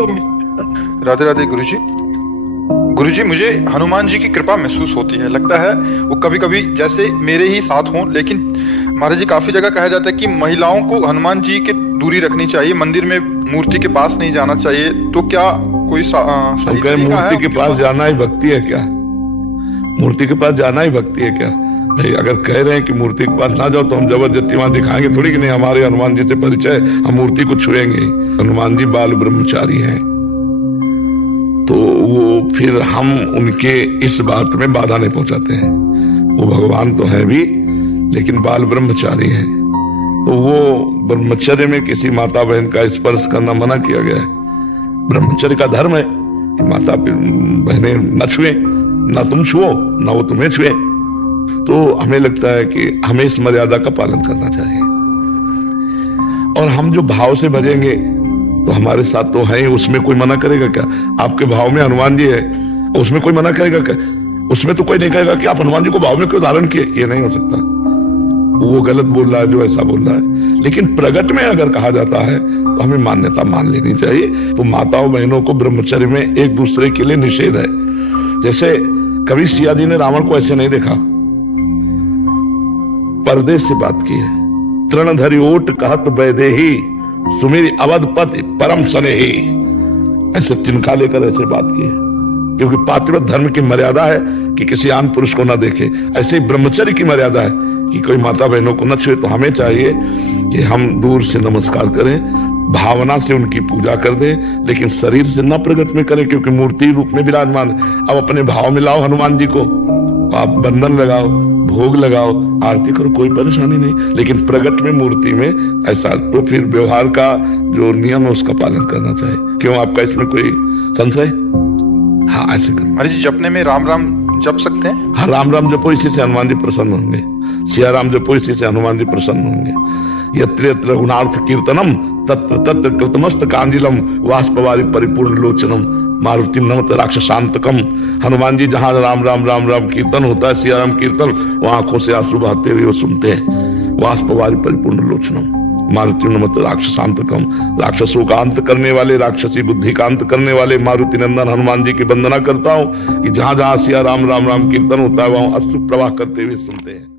राधे राधे गुरुजी। गुरुजी, मुझे हनुमान जी की कृपा महसूस होती है। लगता है वो कभी कभी जैसे मेरे ही साथ हों। लेकिन महाराज जी, काफी जगह कहा जाता है कि महिलाओं को हनुमान जी के दूरी रखनी चाहिए, मंदिर में मूर्ति के पास नहीं जाना चाहिए। तो क्या कोई सही तरीका है? मूर्ति के पास जाना ही भक्ति है क्या? मूर्ति के पास जाना ही भक्ति है क्या? भाई अगर कह रहे हैं कि मूर्ति के पास ना जाओ तो हम जबरदस्ती वहां दिखाएंगे थोड़ी कि नहीं हमारे हनुमान जी से परिचय, हम मूर्ति को छुएंगे। हनुमान जी बाल ब्रह्मचारी हैं, तो वो फिर हम उनके इस बात में बाधा नहीं पहुंचाते हैं। वो भगवान तो है भी, लेकिन बाल ब्रह्मचारी हैं, तो वो ब्रह्मचर्य में किसी माता बहन का स्पर्श करना मना किया गया है। ब्रह्मचर्य का धर्म है कि माता बहनें न छुए, ना तुम छुओ ना वो तुम्हें छुए। तो हमें लगता है कि हमें इस मर्यादा का पालन करना चाहिए। और हम जो भाव से भजेंगे तो हमारे साथ तो है, उसमें कोई मना करेगा क्या? आपके भाव में हनुमान जी है, उसमें कोई मना करेगा क्या? उसमें तो कोई नहीं कहेगा कि आप हनुमान जी को भाव में क्यों धारण किए। ये नहीं हो सकता। वो गलत बोल रहा है जो ऐसा बोल रहा है। लेकिन प्रगट में अगर कहा जाता है तो हमें मान्यता मान लेनी चाहिए। तो माताओं बहनों को ब्रह्मचर्य में एक दूसरे के लिए निषेध है। जैसे कभी सिया जी ने रावण को ऐसे नहीं देखा, पर्दे से बात की है। तृणधरि ओट कहत वैदेही सुमेरी अवधपति परम स्नेही, ऐसे तिनका लेकर ऐसे बात की है। क्योंकि पातिव्रत धर्म की मर्यादा है कि किसी आन पुरुष को ना देखे, ऐसे ही ब्रह्मचर्य की मर्यादा है कि कोई माता बहनों को न छुए। तो हमें चाहिए कि हम दूर से नमस्कार करें, भावना से उनकी पूजा कर दें, लेकिन शरीर से न प्रकट में करें, क्योंकि मूर्ति रूप में विराजमान। अब अपने भाव में लाओ हनुमान जी को, आप बंधन लगाओ, भोग लगाओ, आरती करो, कोई परेशानी नहीं। लेकिन प्रकट में मूर्ति में ऐसा, तो फिर व्यवहार का जो नियम है उसका पालन करना चाहिए। क्यों, आपका इसमें कोई संशय? हाँ, ऐसे करो। महाराज जी, जपने में राम राम जप सकते हैं? हाँ, राम राम जपो, इसी से हनुमान जी प्रसन्न होंगे। सिया राम जपो, इसी से हनुमान जी प्रसन्न होंगे। यत्र यत्र रघुनाथ कीर्तनम तत्र तत्र कृतमस्त कांजिलम वाष्पवारि परिपूर्ण लोचनम मारुति नमत राक्षसांतकम। हनुमान जी जहां राम राम राम राम कीर्तन होता है, सिया राम कीर्तन, वहां आंखों से आंसू बहाते हुए वो सुनते हैं। वाष्पवारि परिपूर्ण लोचनम मारुति नमत राक्षसांतकम। राक्षसों का अंत करने वाले, राक्षसी बुद्धि का अंत करने वाले मारुति नंदन हनुमान जी की वंदना करता हूँ कि जहां जहां सिया राम राम राम कीर्तन होता है वहां अश्रु प्रवाह करते हुए सुनते हैं।